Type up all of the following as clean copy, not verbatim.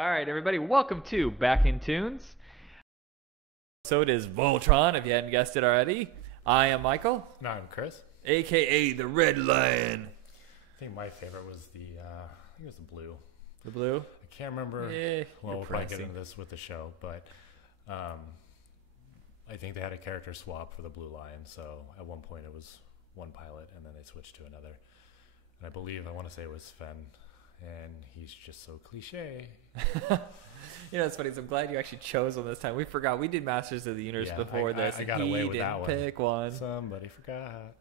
All right, everybody, welcome to Back in Tunes. So it is Voltron, if you hadn't guessed it already. I am Michael, No, I'm Chris. a.k.a. the Red Lion. I think my favorite was I think it was the blue. The blue? I can't remember. Well, we'll probably get into this with the show, but I think they had a character swap for the Blue Lion. So at one point it was one pilot, and then they switched to another. And I want to say it was Sven, and he's just so cliche. It's funny. So I'm glad you actually chose one this time. We forgot. We did Masters of the Universe before this. I got away with that one. Pick one. Somebody forgot.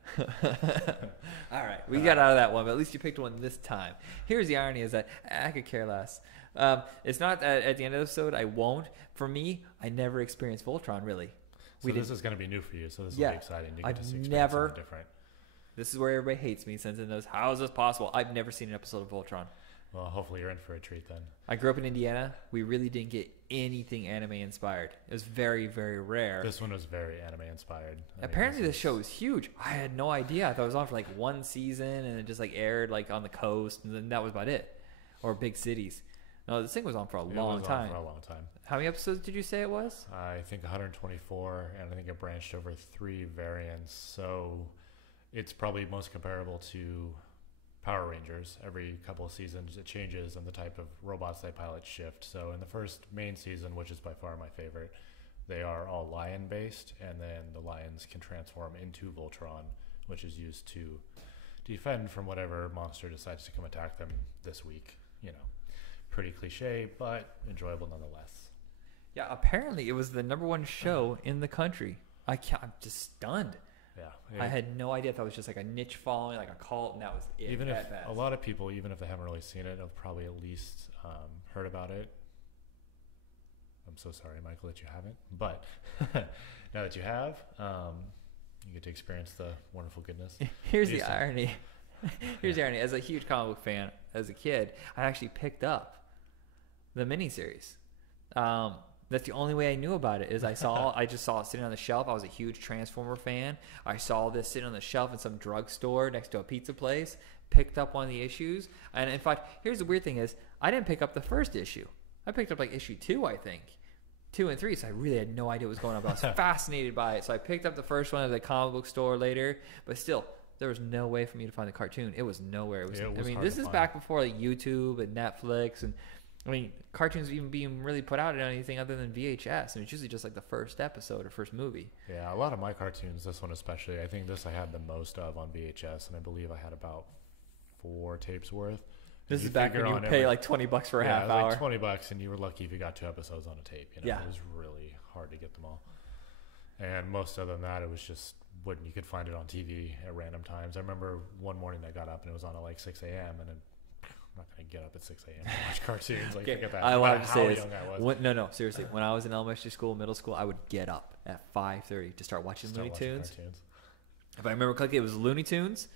All right. We got out of that one, but at least you picked one this time. Here's the irony is that I could care less. It's not that at the end of the episode I won't. For me, I never experienced Voltron, really. So this is going to be new for you, so this will be exciting. You get to experience something different. This is where everybody hates me since it knows, how is this possible? I've never seen an episode of Voltron. Well, hopefully you're in for a treat then. I grew up in Indiana. We really didn't get anything anime inspired. It was very, very rare. This one was very anime inspired. Apparently this show was huge. I had no idea. I thought it was on for like one season and it just like aired like on the coast and then that was about it. Or big cities. No, this thing was on for a long time. How many episodes did you say it was? I think 124, and I think it branched over 3 variants. So it's probably most comparable to Power Rangers. Every couple of seasons it changes and the type of robots they pilot shift. So in the first main season, which is by far my favorite, they are all lion based, and then the lions can transform into Voltron, which is used to defend from whatever monster decides to come attack them this week. Pretty cliche, but enjoyable nonetheless. Yeah, apparently it was the #1 show in the country. I'm just stunned. Yeah, I had no idea. I thought it was just like a niche following, like a cult, and that was it. Even if a lot of people, even if they haven't really seen it, have probably at least heard about it. I'm so sorry, Michael, that you haven't. But now that you have, you get to experience the wonderful goodness. Here's the irony. Here's the irony. As a huge comic book fan, as a kid, I actually picked up the miniseries. That's the only way I knew about it. I just saw it sitting on the shelf. I was a huge Transformer fan. I saw this sitting on the shelf in some drugstore next to a pizza place. Picked up one of the issues, and in fact, here's the weird thing: is I didn't pick up the first issue. I picked up like issue 2, I think, 2 and 3. So I really had no idea what was going on. But I was fascinated by it. So I picked up the first one at the comic book store later. But still, there was no way for me to find the cartoon. It was nowhere. This is back before like YouTube and Netflix and. Cartoons even being really put out on anything other than VHS, and it's usually just like the first episode or first movie. Yeah, a lot of my cartoons, this one especially, I think this I had the most of on VHS, and I believe I had about 4 tapes worth. This is back when you would pay like $20 for a half hour. Like $20, and you were lucky if you got 2 episodes on a tape. It was really hard to get them all. And most other than that, it was just when you could find it on TV at random times. I remember one morning I got up and it was on at like 6 a.m. and then I'm not going to get up at 6 a.m. and watch cartoons. Like, think about I wanted to say young I was. No, seriously. When I was in elementary school, middle school, I would get up at 5:30 to start watching Looney Tunes. If I remember correctly, it was Looney Tunes,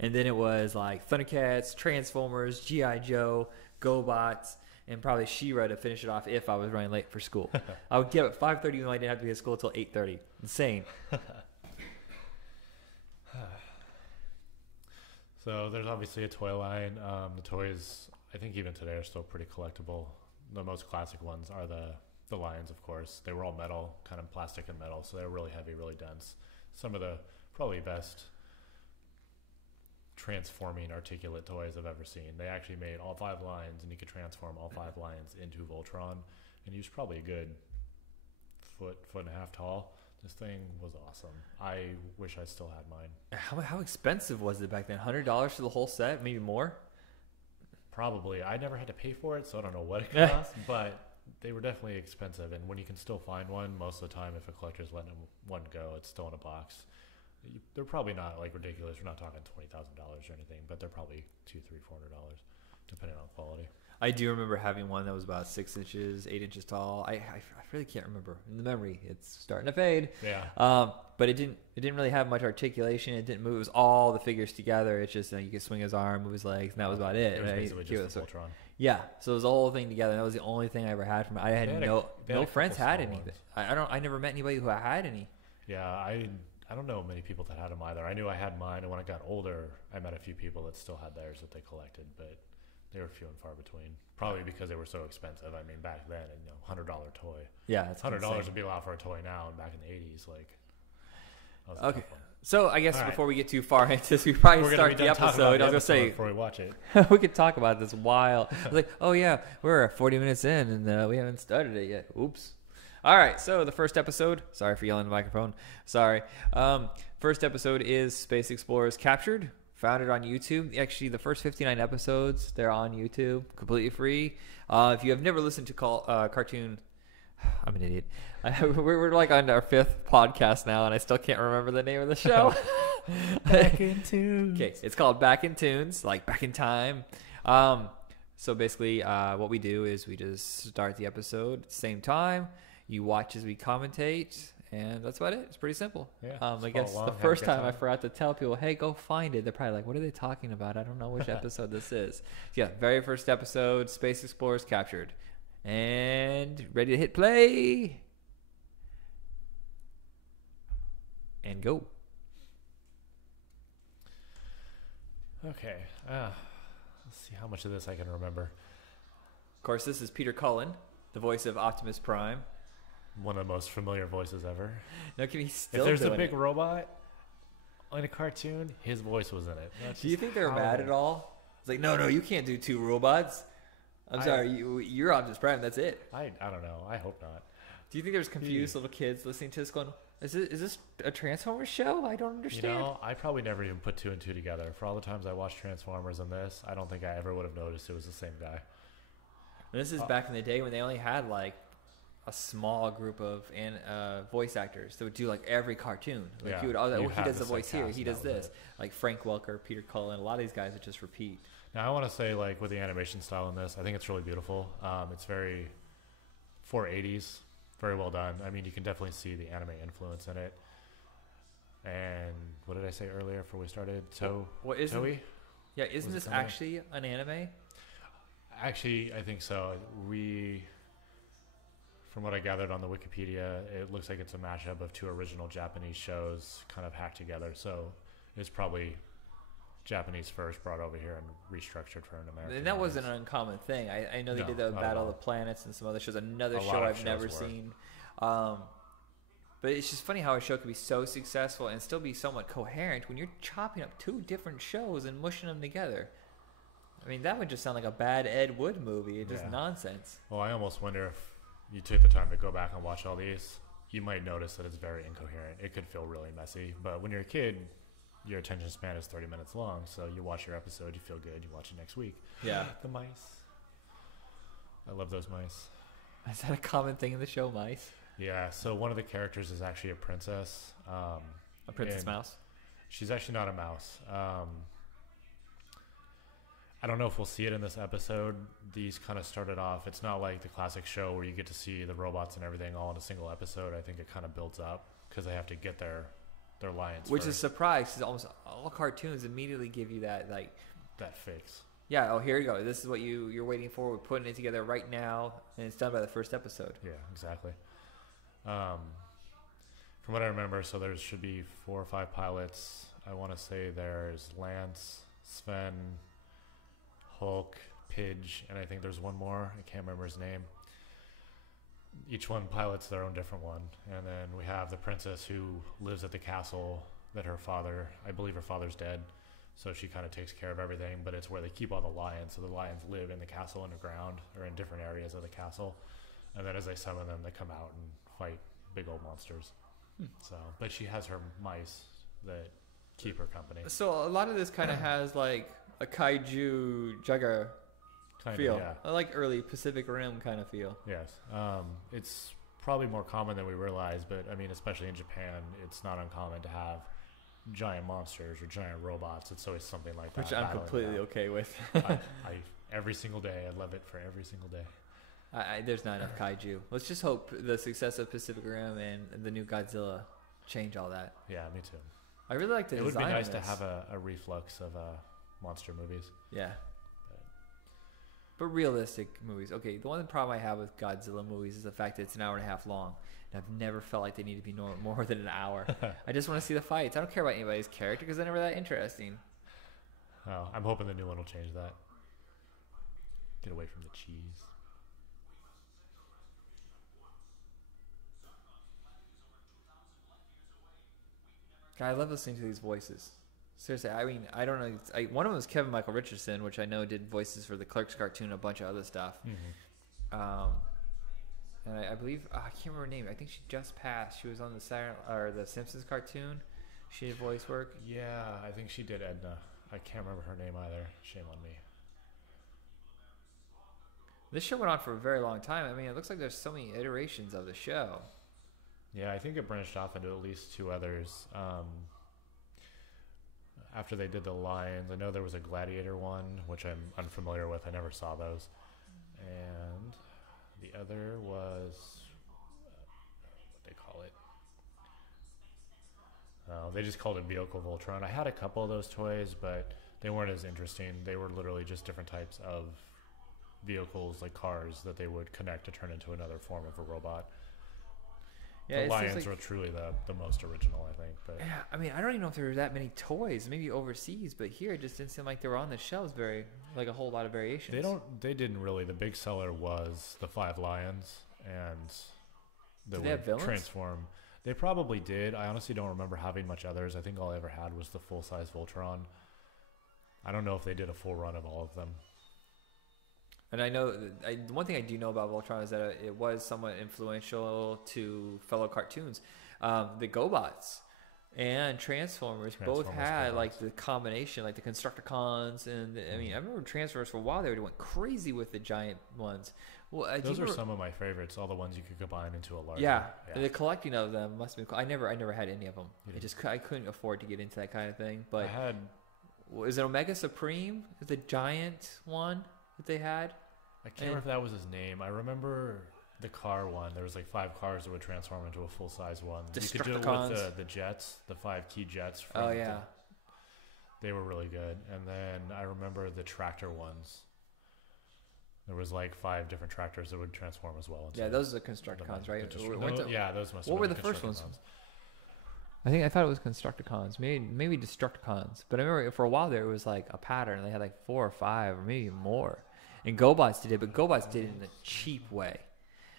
and then it was like Thundercats, Transformers, G.I. Joe, GoBots, and probably She-Ra to finish it off if I was running late for school. I would get up at 5:30 when I didn't have to be at school until 8:30. Insane. So there's obviously a toy line. The toys, I think even today, are still pretty collectible. The most classic ones are the lions, of course. They were all metal, kind of plastic and metal, so they were really heavy, really dense. Some of the probably best transforming articulate toys I've ever seen. They actually made all 5 lions, and you could transform all 5 lions into Voltron, and he was probably a good foot and a half tall. This thing was awesome. I wish I still had mine. How expensive was it back then? $100 for the whole set? Maybe more? Probably. I never had to pay for it, so I don't know what it cost, but they were definitely expensive. And when you can still find one, most of the time, if a collector's letting one go, it's still in a box. They're probably not like ridiculous. We're not talking $20,000 or anything, but they're probably $200, $300, $400, depending on quality. I do remember having one that was about 6 inches, 8 inches tall. I really can't remember. In the memory, it's starting to fade. Yeah. But it didn't really have much articulation. It didn't move. It was all the figures together. It's just you could swing his arm, move his legs, and that was about it. It was basically just the Voltron. Yeah. So it was the whole thing together. That was the only thing I ever had from it. I had no friends had any. I never met anybody who had any. Yeah. I don't know many people that had them either. I knew I had mine, and when I got older, I met a few people that still had theirs that they collected, but they were few and far between. Probably because they were so expensive. I mean, back then, $100 toy. Yeah, it's $100 would be a lot for a toy now, and back in the 80s, like. That was a Okay. tough one. So I guess All right. before we get too far into this, we probably We're gonna start be the done talking about episode. I was gonna say before we watch it. we could talk about this while. I was like, oh yeah, we're 40 minutes in and we haven't started it yet. Oops. All right, so the first episode. Sorry for yelling in the microphone. Sorry. First episode is Space Explorers Captured. Found it on YouTube. Actually, the first 59 episodes, they're on YouTube, completely free. If you have never listened to cartoon, I'm an idiot. We're like on our 5th podcast now, and I still can't remember the name of the show. Back in Toons. Okay, it's called Back in Toons, like back in time. So basically, what we do is we just start the episode at the same time. You watch as we commentate, and that's about it. It's pretty simple. Yeah, I guess along, the have a first good time I time. forgot to tell people, hey, go find it. They're probably like, what are they talking about? I don't know which episode this is. Yeah, very first episode, Space Explorers Captured. And ready to hit play. And go. Okay. Let's see how much of this I can remember. Of course, this is Peter Cullen, the voice of Optimus Prime. One of the most familiar voices ever. No, can he still If there's a doing big it? robot in a cartoon, his voice was in it. That's Do you just think they're how- mad at all? It's like, no, you can't do 2 robots. I'm sorry, you're Optimus Prime. That's it. I don't know. I hope not. Do you think there's confused little kids listening to this going, is this a Transformers show? I don't understand. I probably never even put 2 and 2 together. For all the times I watched Transformers and this, I don't think I ever would have noticed it was the same guy. And this is back in the day when they only had like a small group of voice actors that would do like every cartoon. Like Yeah, he you'd he have does the the voice set here, cast he and does that was this. it. Like Frank Welker, Peter Cullen, a lot of these guys would just repeat. Now, I want to say, like, with the animation style in this, I think it's really beautiful. It's very 480s, very well done. I mean, you can definitely see the anime influence in it. And what did I say earlier before we started? What isn't? Toei? Yeah, isn't Was it this coming? actually an anime? Actually, I think so. From what I gathered on the Wikipedia, it looks like it's a mashup of 2 original Japanese shows kind of hacked together. So it's probably Japanese first, brought over here and restructured for an American. And that wasn't audience. an uncommon thing. I know they No, did the not at Battle of all. the Planets and some other shows. Another A show lot of I've shows never were. seen. But it's just funny how a show can be so successful and still be somewhat coherent when you're chopping up 2 different shows and mushing them together. I mean, that would just sound like a bad Ed Wood movie. It's just Yeah. nonsense. Well, I almost wonder if you took the time to go back and watch all these, you might notice that it's very incoherent. It could feel really messy. But when you're a kid, your attention span is 30 minutes long. So you watch your episode, you feel good, you watch it next week. Yeah. The mice. I love those mice. Is that a common thing in the show, mice? Yeah, so one of the characters is actually a princess. A Princess and Mouse? She's actually not a mouse. I don't know if we'll see it in this episode. These kind of started off, it's not like the classic show where you get to see the robots and everything all in a single episode. I think it kind of builds up because they have to get their lines Which is first. surprise because almost all cartoons immediately give you that, like, That fix. yeah, oh, here you go. This is what you're waiting for. We're putting it together right now, and it's done by the first episode. Yeah, exactly. From what I remember, so there should be 4 or 5 pilots. I want to say there's Lance, Sven, Hulk, Pidge, and I think there's one more. I can't remember his name. Each one pilots their own different one. And then we have the princess who lives at the castle that her father, I believe her father's dead. So she kind of takes care of everything, but it's where they keep all the lions. So the lions live in the castle underground or in different areas of the castle. And then as they summon them, they come out and fight big old monsters. So, but she has her mice that keep her company. So a lot of this kind of has like a kaiju jugger Kind feel, of, yeah. like early Pacific Rim kind of feel. Yes. It's probably more common than we realize, but I mean, especially in Japan, it's not uncommon to have giant monsters or giant robots. It's always something like that. Which I'm battling completely them. okay with. I every single day, I love it for every single day. There's not enough kaiju. Let's just hope the success of Pacific Rim and the new Godzilla change all that. Yeah, me too. I really like the It would design be nice of to this. have a reflux of monster movies. Yeah. But realistic movies. Okay, the one problem I have with Godzilla movies is the fact that it's an hour and a half long. And I've never felt like they need to be more than an hour. I just want to see the fights. I don't care about anybody's character because they're never that interesting. Oh, I'm hoping the new one will change that. Get away from the cheese. God, I love listening to these voices. Seriously, I mean, I don't know. One of them was Kevin Michael Richardson, which I know did voices for the Clerks cartoon and a bunch of other stuff. And I believe I can't remember her name. I think she just passed. She was on the Simpsons cartoon. She did voice work. Yeah, I think she did Edna. I can't remember her name either. Shame on me. This show went on for a very long time. I mean, it looks like there's so many iterations of the show. Yeah, I think it branched off into at least 2 others. After they did the Lions, I know there was a Gladiator one, which I'm unfamiliar with. I never saw those. And the other was, what they call it? They just called it Vehicle Voltron. I had a couple of those toys, but they weren't as interesting. They were literally just different types of vehicles, like cars, that they would connect to turn into another form of a robot. Yeah, the Lions were truly the most original, I think. But yeah, I mean, I don't even know if there were that many toys. Maybe overseas, but here it just didn't seem like they were on the shelves like a whole lot of variations. They didn't really. The big seller was the 5 Lions, and did they have villains? Transform. They probably did. I honestly don't remember having much others. I think all I ever had was the full-size Voltron. I don't know if they did a full run of all of them. And I know, one thing I do know about Voltron is that it was somewhat influential to fellow cartoons. The GoBots and Transformers both had GoBots. Like the combination, like the Constructicons, and I mean, I remember Transformers for a while. They went crazy with the giant ones. Well, those are some of my favorites. All the ones you could combine into a larger. Yeah. The collecting of them must be cool. I never had any of them. I couldn't afford to get into that kind of thing. But is it Omega Supreme? The giant one that they had? I can't remember if that was his name. I remember the car one. There was like 5 cars that would transform into a full-size one. You could do it with the jets, the 5 key jets. They were really good. And then I remember the tractor ones. There was like 5 different tractors that would transform as well. Yeah, those are the Constructicons, right? Yeah, those must have been. What were the first ones? I thought it was Constructicons, maybe Destructicons. But I remember for a while there, it was like a pattern. They had like 4 or 5 or maybe more. And GoBots did it, but GoBots did it in a cheap way.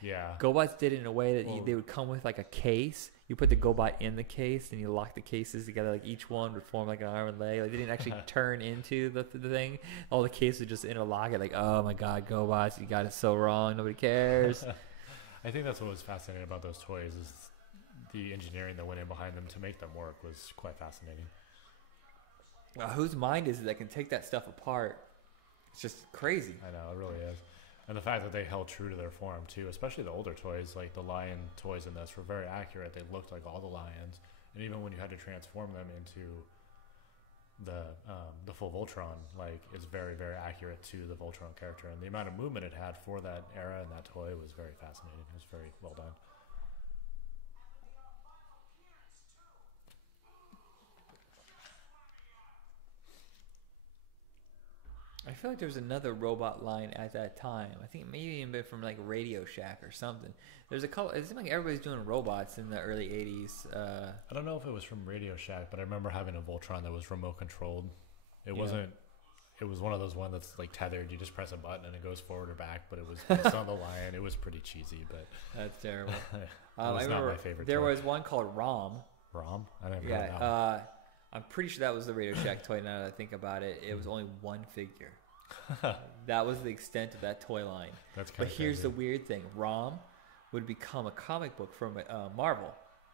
Yeah. GoBots did it in a way that they would come with like a case. You put the GoBot in the case, and you lock the cases together. Like each one would form like an arm and leg. Like they didn't actually turn into the thing. All the cases would just interlock it. Like, oh my God, GoBots, you got it so wrong. Nobody cares. I think that's what was fascinating about those toys is the engineering that went in behind them to make them work was quite fascinating. Whose mind is it that can take that stuff apart? It's just crazy. I know, it really is. And the fact that they held true to their form, too, especially the older toys, like the lion toys in this, were very accurate. They looked like all the lions. And even when you had to transform them into the full Voltron, like, it's very, very accurate to the Voltron character. And the amount of movement it had for that era and that toy was very fascinating. It was very well done. I feel like there was another robot line at that time. I think maybe even from like Radio Shack or something. There's a couple. It seemed like everybody's doing robots in the early '80s. I don't know if it was from Radio Shack, but I remember having a Voltron that was remote controlled. It wasn't. It was one of those ones that's like tethered. You just press a button and it goes forward or back. But it was based on the lion. It was pretty cheesy, but that's terrible. It was not my favorite. There was one called ROM. ROM? I never heard that one. I'm pretty sure that was the Radio Shack toy. Now that I think about it, it was only one figure. That was the extent of that toy line. That's kind but of here's crazy. the weird thing: ROM would become a comic book from Marvel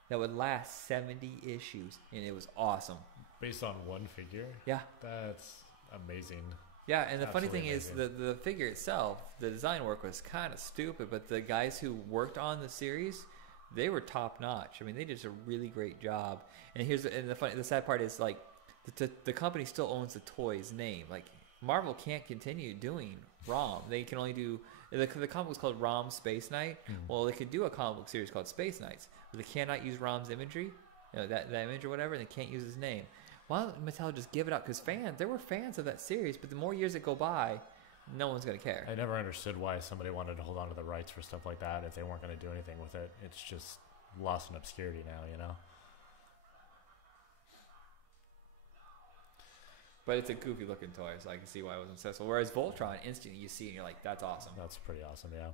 that would last 70 issues, and it was awesome. Based on one figure? Yeah, that's amazing. Yeah, and the funny thing amazing. is the figure itself, the design work was kind of stupid, but the guys who worked on the series, they were top notch. I mean, they did a really great job. And the sad part is like the company still owns the toy's name. Like Marvel can't continue doing ROM. They can only do the comic was called ROM Space Knight. Well, they could do a comic book series called Space Knights, but they cannot use ROM's imagery, that image or whatever, and they can't use his name. Why don't Mattel just give it up? Because there were fans of that series, but the more years that go by, no one's going to care. I never understood why somebody wanted to hold on to the rights for stuff like that if they weren't going to do anything with it. It's just lost in obscurity now, you know? But it's a goofy looking toy, so I can see why it wasn't successful. Whereas Voltron, instantly you see it and you're like, that's awesome. That's pretty awesome, yeah.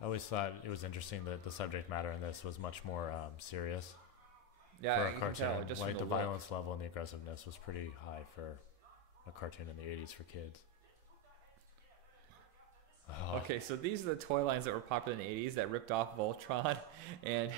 I always thought it was interesting that the subject matter in this was much more serious. Yeah, for you a can cartoon. tell just like from the look. violence level and the aggressiveness was pretty high for a cartoon in the 80s for kids. Okay, so these are the toy lines that were popular in the 80s that ripped off Voltron and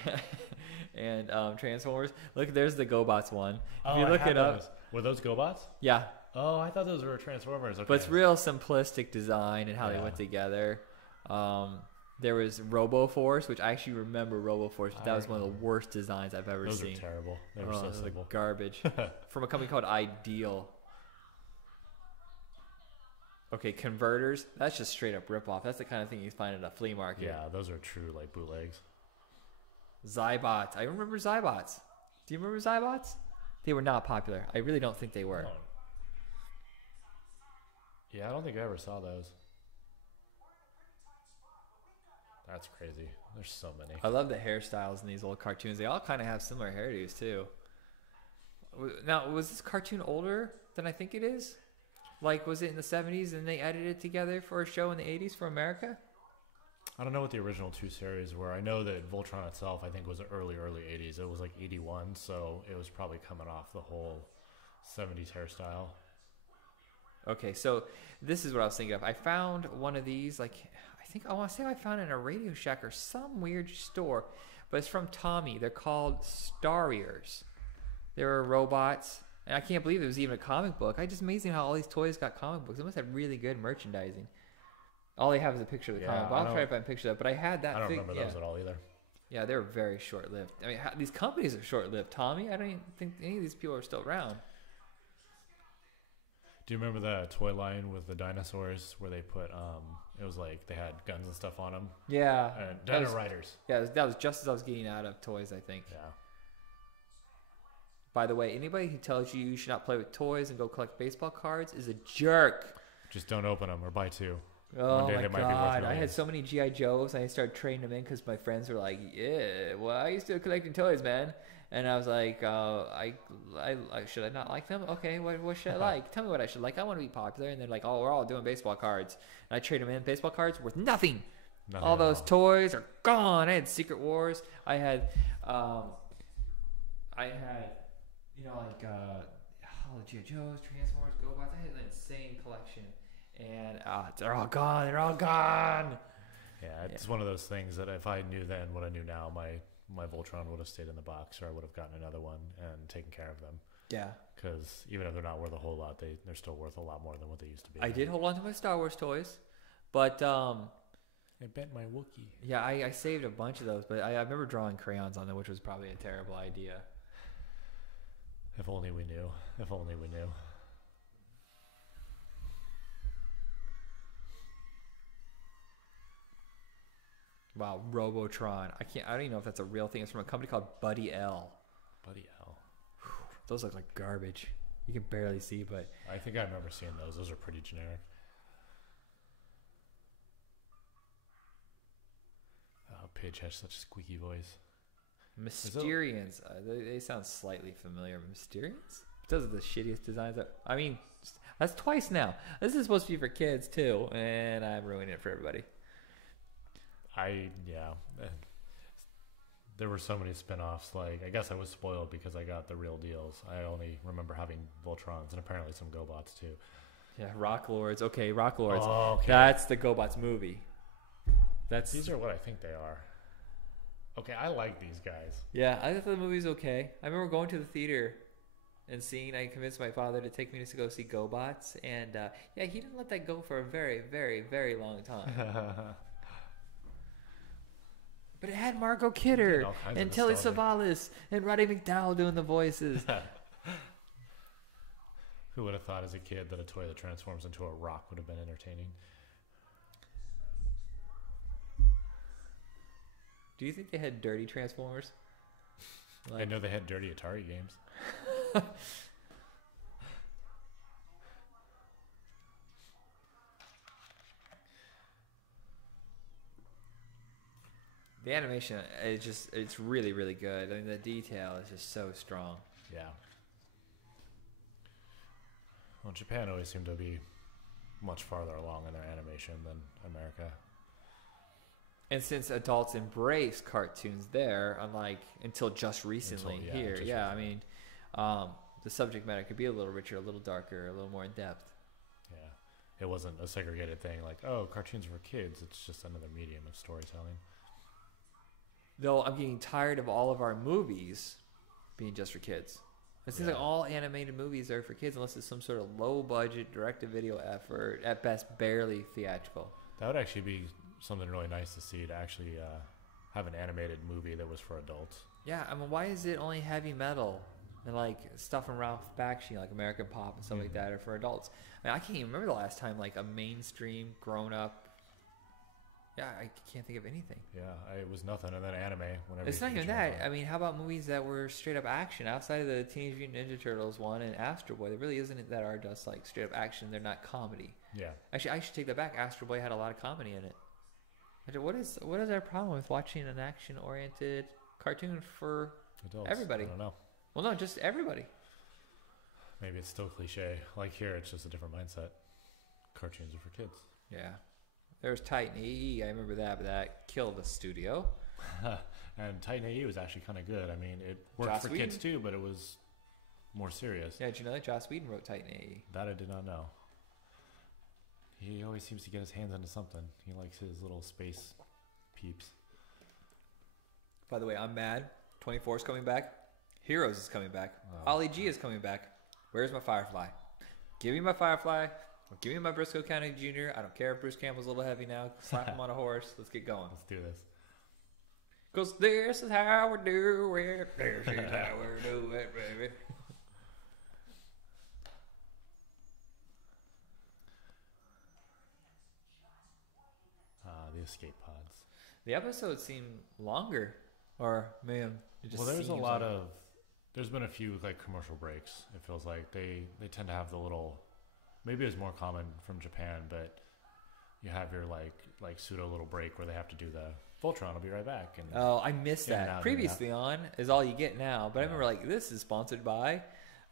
and Transformers. Look, there's the GoBots one. If you look it up, were those GoBots? yeah, Oh, I thought those were Transformers. Okay. but it's real simplistic design and how they went together. There was RoboForce, which I actually remember RoboForce, but that was one of the worst designs I've ever seen. Those are terrible. They were so those are simple. garbage. From a company called Ideal. Okay, converters. That's just straight up ripoff. That's the kind of thing you find at a flea market. Yeah, those are true like bootlegs. Zybots. I remember Zybots. Do you remember Zybots? They were not popular. I really don't think they were. Oh. Yeah, I don't think I ever saw those. That's crazy. There's so many. I love the hairstyles in these old cartoons. They all kind of have similar hairdos too. Now, was this cartoon older than I think it is? Like, was it in the 70s and they edited it together for a show in the 80s for America? I don't know what the original two series were. I know that Voltron itself, I think, was early 80s. It was like 81, so it was probably coming off the whole 70s hairstyle. Okay, so this is what I was thinking of. I found one of these, like, I want to say I found it in a Radio Shack or some weird store, but it's from Tommy. They're called Starriers. They're robots. And I can't believe it was even a comic book. It's just amazing how all these toys got comic books. They must have really good merchandising. All they have is a picture of the comic book. I'll try to find a picture of it. But I had that. I don't remember those at all either. Yeah, they're very short-lived. I mean, these companies are short-lived. Tommy, I don't even think any of these people are still around. Do you remember the toy line with the dinosaurs where they put, it was like they had guns and stuff on them? Yeah. Dino Riders. Yeah, that was just as I was getting out of toys, I think. Yeah. By the way, anybody who tells you should not play with toys and go collect baseball cards is a jerk. Just don't open them or buy two. Oh my God. I had so many G.I. Joes and I started trading them in because my friends were like, yeah, well, I used to collecting toys, man. And I was like, I should I not like them? Okay, what should I like? Tell me what I should like. I want to be popular. And they're like, oh, we're all doing baseball cards. And I trade them in. Baseball cards worth nothing. All those toys are gone. I had Secret Wars. I had, you know, like G.I. Joes, Transformers, GoBots. I had an insane collection. And they're all gone. They're all gone. Yeah, it's one of those things that if I knew then what I knew now, my Voltron would have stayed in the box, or I would have gotten another one and taken care of them. Yeah. Because even if they're not worth a whole lot, they're still worth a lot more than what they used to be. I did hold on to my Star Wars toys, but I bet my Wookiee. Yeah, I saved a bunch of those, but I remember drawing crayons on them, which was probably a terrible idea. If only we knew. If only we knew. Wow, Robotron. I don't even know if that's a real thing. It's from a company called Buddy L. Buddy L. Those look like garbage. You can barely see, but I think I remember seeing those. Those are pretty generic. Oh, Paige has such a squeaky voice. Mysterians. They sound slightly familiar. Mysterians? Those are the shittiest designs. I mean, that's twice now. This is supposed to be for kids too, and I'm ruining it for everybody. There were so many spin-offs. Like, I guess I was spoiled because I got the real deals. I only remember having Voltrons and apparently some GoBots too. Yeah, Rock Lords. Okay, Rock Lords. Oh, okay. That's the GoBots movie. These are what I think they are. Okay, I like these guys. Yeah, I thought the movie was okay. I remember going to the theater and seeing. I convinced my father to take me to go see GoBots, and he didn't let that go for a very, very, very long time. But it had Margot Kidder and Telly Savalas and Roddy McDowall doing the voices. Who would have thought as a kid that a toy that transforms into a rock would have been entertaining? Do you think they had dirty Transformers? I know they had dirty Atari games. The animation, it's really, really good. I mean, the detail is just so strong. Yeah. Well, Japan always seemed to be much farther along in their animation than America. And since adults embrace cartoons there, unlike until just recently here, just I recently. mean, the subject matter could be a little richer, a little darker, a little more in depth. Yeah, it wasn't a segregated thing like, oh, cartoons are for kids. It's just another medium of storytelling. Though I'm getting tired of all of our movies being just for kids. It seems like all animated movies are for kids unless it's some sort of low-budget, direct-to-video effort, at best barely theatrical. That would actually be something really nice to see, to actually have an animated movie that was for adults. Yeah, I mean, why is it only heavy metal and like stuff from Ralph Bakshi, like American Pop and stuff like that, are for adults? I mean, I can't even remember the last time like a mainstream, grown-up. Yeah, I can't think of anything. Yeah, it was nothing. And then anime. Whenever It's not even that. I mean, how about movies that were straight up action outside of the Teenage Mutant Ninja Turtles one and Astro Boy? There really isn't that are just like straight up action. They're not comedy. Yeah. Actually, I should take that back. Astro Boy had a lot of comedy in it. What is our problem with watching an action oriented cartoon for adults? Everybody? I don't know. Well, no, just everybody. Maybe it's still cliche. Like here, it's just a different mindset. Cartoons are for kids. Yeah. There was Titan AE. I remember that, but that killed the studio. And Titan AE was actually kind of good. I mean, it worked Joss for Whedon? kids too, but it was more serious. Yeah, did you know that Joss Whedon wrote Titan AE? That I did not know. He always seems to get his hands into something. He likes his little space peeps. By the way, I'm mad. 24 is coming back. Heroes is coming back. Ollie G is coming back. Where's my Firefly? Give me my Firefly. Or give me my Briscoe County Jr. I don't care if Bruce Campbell's a little heavy now. Slap him on a horse. Let's get going. Let's do this. Because this is how we do it. This is how we do it, baby. The escape pods. The episodes seem longer. Or, man, it just Well, there's a seems lot like of... There's been a few like commercial breaks. It feels like they tend to have the little... Maybe it's more common from Japan, but you have your like pseudo little break where they have to do the Voltron. I'll be right back. And Oh, I missed in and that. out, Previously on is all you get now. But I Yeah. remember like this is sponsored by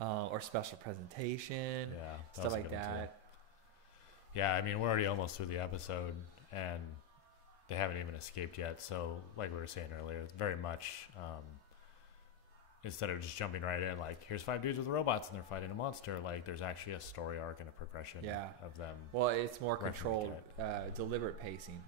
or special presentation, yeah, that stuff was a like good one, too. that. Yeah, I mean, we're already almost through the episode, and they haven't even escaped yet. So, like we were saying earlier, very much instead of just jumping right in, like, here's 5 dudes with robots and they're fighting a monster, like, there's actually a story arc and a progression of them. Well, it's more Rushing to controlled, deliberate pacing.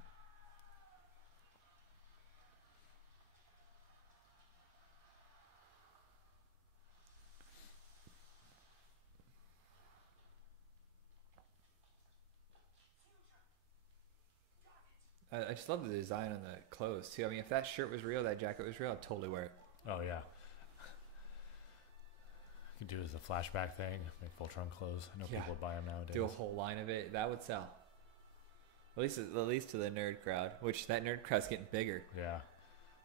I just love the design on the clothes too. I mean, if that shirt was real, that jacket was real, I'd totally wear it. Oh, yeah. You could do it as a flashback thing, make Voltron clothes. I know Yeah. people would buy them nowadays. Do a whole line of it. That would sell. At least to the nerd crowd, which that nerd crowd's getting bigger. Yeah.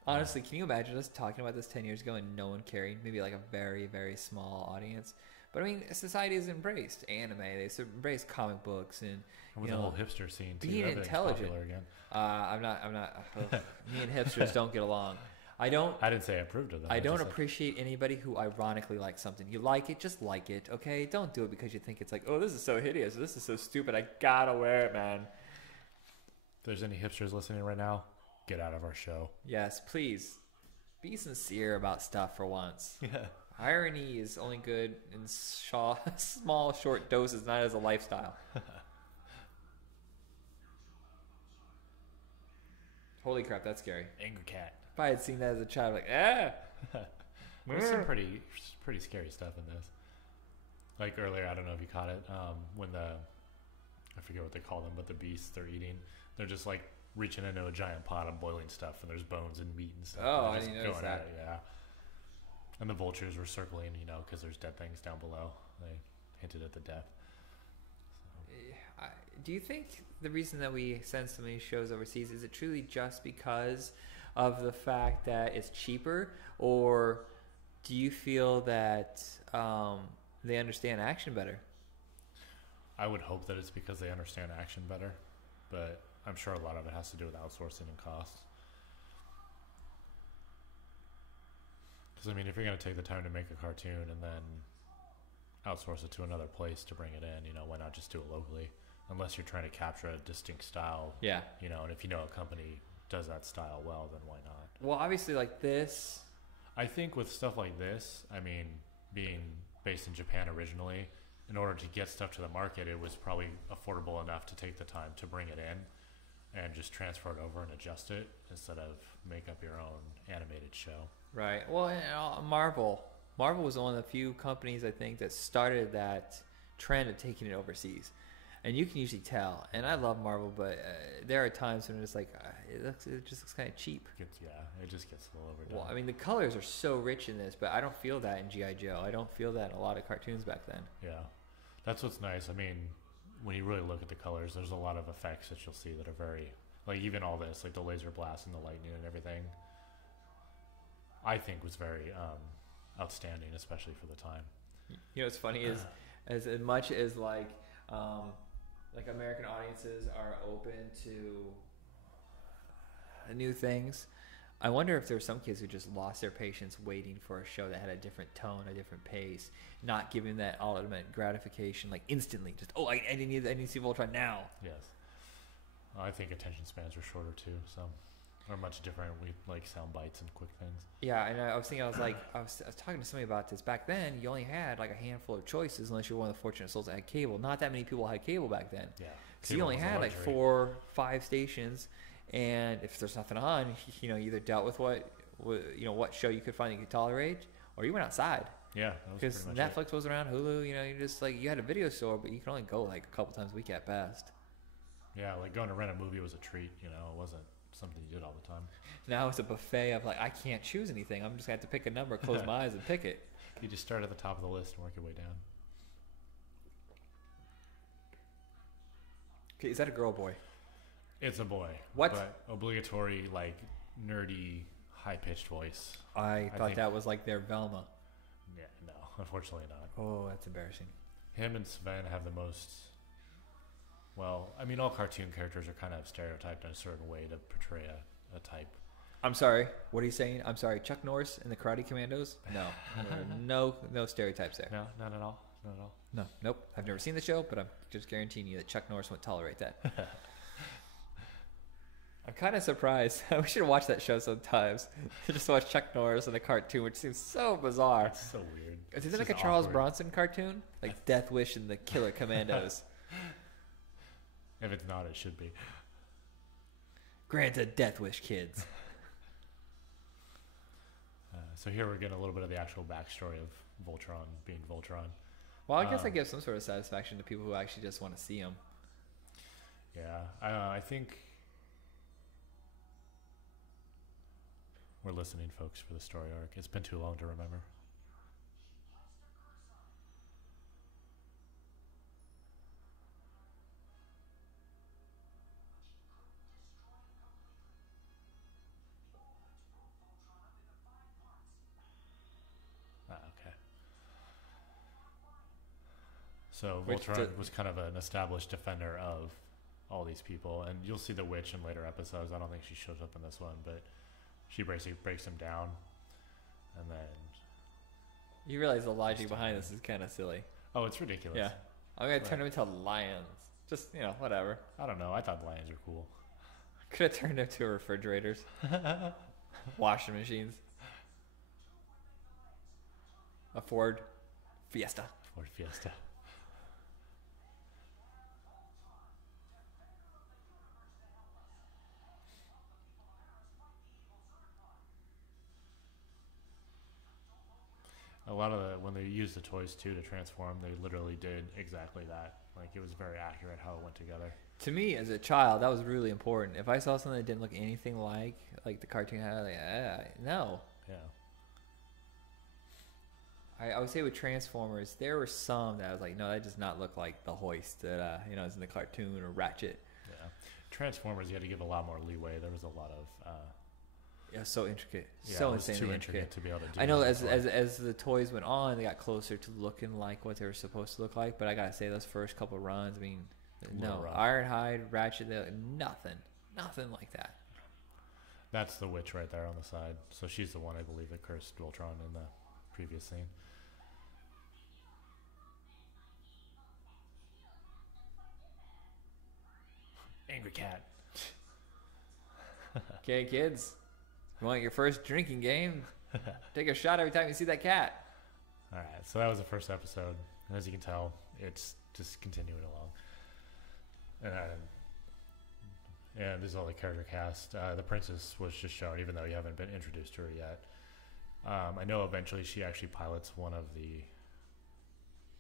Honestly, can you imagine us talking about this 10 years ago and no one caring? Maybe like a very, very small audience. But I mean, society has embraced anime. They've embraced comic books and with the whole hipster scene, too. being Everything's intelligent. popular again. I'm not. Me and hipsters don't get along. I didn't say I approved of them. I don't just appreciate anybody who ironically likes something. You like it, just like it, okay? Don't do it because you think it's like, oh, this is so hideous. This is so stupid. I gotta wear it, man. If there's any hipsters listening right now, get out of our show. Yes, please. Be sincere about stuff for once. Yeah. Irony is only good in small, short doses, not as a lifestyle. Holy crap, that's scary. Angry cat. If I had seen that as a child, like, ah! There's some pretty scary stuff in this. Like earlier, I don't know if you caught it, when I forget what they call them, but the beasts they're eating, they're just like reaching into a giant pot of boiling stuff, and there's bones and meat and stuff. Oh, and I they're just didn't notice going at that. it, yeah. And the vultures were circling, because there's dead things down below. They hinted at the death. Do you think the reason that we send so many shows overseas, is it truly just because of the fact that it's cheaper, or do you feel that they understand action better? I would hope that it's because they understand action better, but I'm sure a lot of it has to do with outsourcing and costs. Because, I mean, if you're going to take the time to make a cartoon and then outsource it to another place to bring it in. Why not just do it locally? Unless you're trying to capture a distinct style. Yeah. And if you know a company does that style well, then why not? Well, obviously, like this. I think with stuff like this, being based in Japan originally, in order to get stuff to the market, it was probably affordable enough to take the time to bring it in and just transfer it over and adjust it instead of make up your own animated show. Right. Well, Marvel was one of the few companies, I think, that started that trend of taking it overseas. And you can usually tell. And I love Marvel, but there are times when it's like, it just looks kind of cheap. It just gets a little overdone. Well, the colors are so rich in this, but I don't feel that in G.I. Joe. I don't feel that in a lot of cartoons back then. Yeah. That's what's nice. When you really look at the colors, there's a lot of effects that you'll see that are very, like even all this, like the laser blast and the lightning and everything, I think was very outstanding, especially for the time. What's funny is, as much as like American audiences are open to new things, I wonder if there's some kids who just lost their patience waiting for a show that had a different tone, a different pace, not giving that ultimate gratification like instantly. Just I need to see Voltron now. Yes, I think attention spans are shorter too, so are much different. We like sound bites and quick things. Yeah, and I was talking to somebody about this. Back then, you only had like a handful of choices, unless you're one of the fortunate souls that had cable. Not that many people had cable back then. Yeah, so you only had like 4, 5 stations. And if there's nothing on, you either dealt with what show you could find you could tolerate, or you went outside. Yeah, because Netflix was around, Hulu. You just you had a video store, but you could only go like a couple times a week at best. Yeah, like going to rent a movie was a treat. It wasn't something you did all the time. Now it's a buffet of like I can't choose anything. I'm just gonna have to pick a number, close my eyes, and pick it. You just start at the top of the list and work your way down. Okay, is that a girl or boy? It's a boy. What? But obligatory, like, nerdy, high-pitched voice. I thought that was like their Velma. Yeah, no, unfortunately not. Oh, that's embarrassing. Him and Sven have the most... Well, all cartoon characters are kind of stereotyped in a certain way to portray a type. I'm sorry. What are you saying? I'm sorry. Chuck Norris and the Karate Commandos? No. no stereotypes there. No, not at all. Not at all. No. Nope. I've never seen the show, but I'm just guaranteeing you that Chuck Norris won't tolerate that. I'm kind of surprised. We should watch that show sometimes. Just watch Chuck Norris in a cartoon, which seems so bizarre. It's so weird. Is it like a Charles Bronson cartoon? Like Death Wish and the Killer Commandos? If it's not, it should be. Granted, Death Wish kids. So here we're getting a little bit of the actual backstory of Voltron being Voltron. Well, I guess I give some sort of satisfaction to people who actually just want to see him. Yeah, I think... We're listening, folks, for the story arc. It's been too long to remember. Okay. So Voltron was kind of an established defender of all these people, and you'll see the witch in later episodes. I don't think she shows up in this one, but she basically breaks him down, and then... You realize the logic behind this is kind of silly. Oh, it's ridiculous. Yeah. I'm going to turn him into lions. Just, whatever. I don't know. I thought lions were cool. Could have turned him to refrigerators. Washing machines. A Ford Fiesta. Ford Fiesta. A lot of when they used the toys too to transform, they literally did exactly that. Like it was very accurate how it went together. To me, as a child, that was really important. If I saw something that didn't look anything like the cartoon had, no. Yeah. I would say with Transformers, there were some that I was like, no, that does not look like the hoist that is in the cartoon, or Ratchet. Yeah. Transformers, you had to give a lot more leeway. There was a lot of. Yeah, so intricate, yeah, so it was insanely too intricate to be able to do. I know as the toys went on, they got closer to looking like what they were supposed to look like. But I gotta say, those first couple of runs, no, Ironhide, Ratchet, nothing like that. That's the witch right there on the side. So she's the one, I believe, that cursed Voltron in the previous scene. Angry cat. Okay, kids, you want your first drinking game? Take a shot every time you see that cat. All right, so that was the first episode. And as you can tell, it's just continuing along. And this is all the character cast. The princess was just shown, even though you haven't been introduced to her yet. I know eventually she actually pilots one of the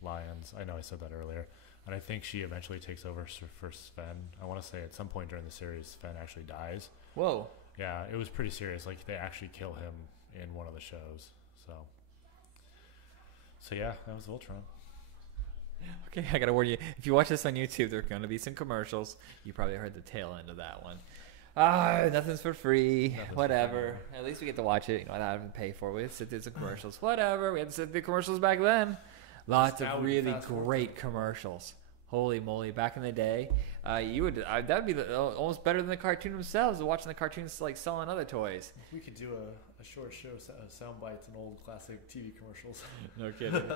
lions. I know I said that earlier. And I think she eventually takes over for Sven. I want to say at some point during the series, Sven actually dies. Whoa. Yeah, it was pretty serious. Like, they actually kill him in one of the shows. So yeah, that was Voltron. Okay, I gotta warn you. If you watch this on YouTube, there are gonna be some commercials. You probably heard the tail end of that one. Nothing's for free. Nothing's Whatever. for free. At least we get to watch it. Without having to pay for it. We had to sit through some commercials. Whatever. We had to sit through commercials back then. Lots of really great commercials. Holy moly! Back in the day, you would that'd be almost better than the cartoon themselves. Watching the cartoons like selling other toys. We could do a short show of sound bites and old classic TV commercials. No kidding.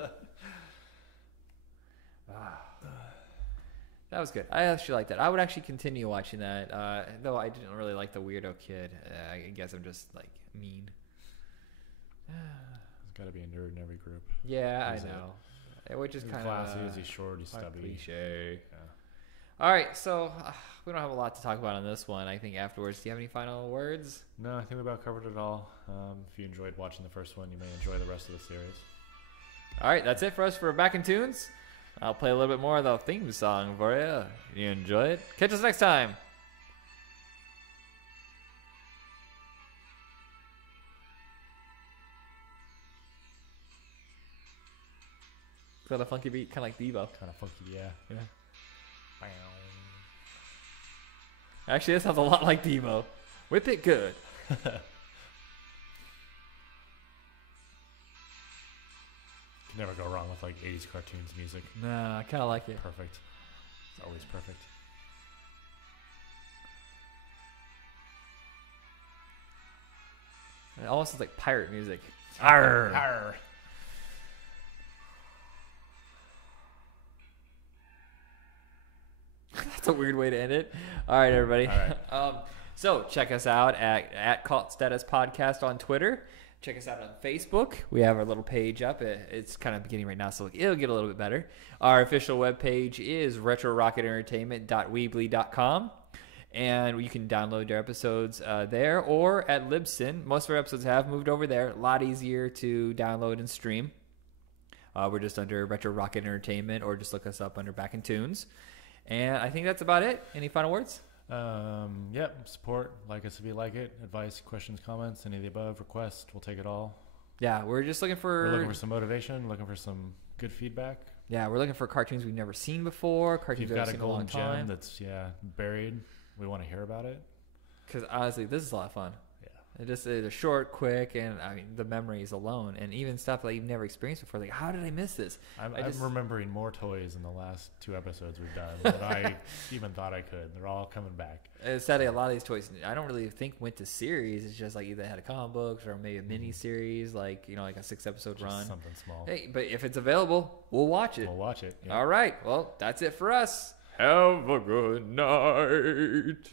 That was good. I actually liked that. I would actually continue watching that, though I didn't really like the weirdo kid. I guess I'm just like mean. There's got to be a nerd in every group. Yeah, I know. Which is kind of classy. Is he short? He's stubby. Cliche. Yeah. All right, so we don't have a lot to talk about on this one. I think afterwards, do you have any final words? No, I think we about covered it all. If you enjoyed watching the first one, you may enjoy the rest of the series. All right, that's it for us for Back in Tunes. I'll play a little bit more of the theme song for you. You enjoy it? Catch us next time. It's got a funky beat, kind of like Devo. Kind of funky, yeah. Yeah. Actually, that sounds a lot like Devo. Whip it good. Can never go wrong with like 80s cartoons music. Nah, I kind of like it. Perfect. It's always perfect. It almost sounds like pirate music. Arr! Arr! That's a weird way to end it. All right, everybody. All right. So check us out at Cult Status Podcast on Twitter. Check us out on Facebook. We have our little page up. It's kind of beginning right now, so it'll get a little bit better. Our official webpage is retrorocketentertainment.weebly.com. And you can download your episodes there or at Libsyn. Most of our episodes have moved over there. A lot easier to download and stream. We're just under Retro Rocket Entertainment, or just look us up under Back in Tunes. And I think that's about it. Any final words? Yep. Support. Like us if you like it. Advice, questions, comments, any of the above. Requests. We'll take it all. Yeah, we're just looking for... We're looking for some motivation. Looking for some good feedback. Yeah, we're looking for cartoons we've never seen before. Cartoons If you've got a seen in a long golden gem time. that's buried, we want to hear about it. Because honestly, this is a lot of fun. Yeah. It's short, quick, and I mean the memories alone, and even stuff that you've never experienced before. Like, how did I miss this? I'm remembering more toys in the last 2 episodes we've done than I even thought I could. They're all coming back. Sadly, a lot of these toys I don't really think went to series. It's just like either had a comic books or maybe a mini series, like like a 6-episode run. Something small. Hey, but if it's available, we'll watch it. We'll watch it. Yeah. All right. Well, that's it for us. Have a good night.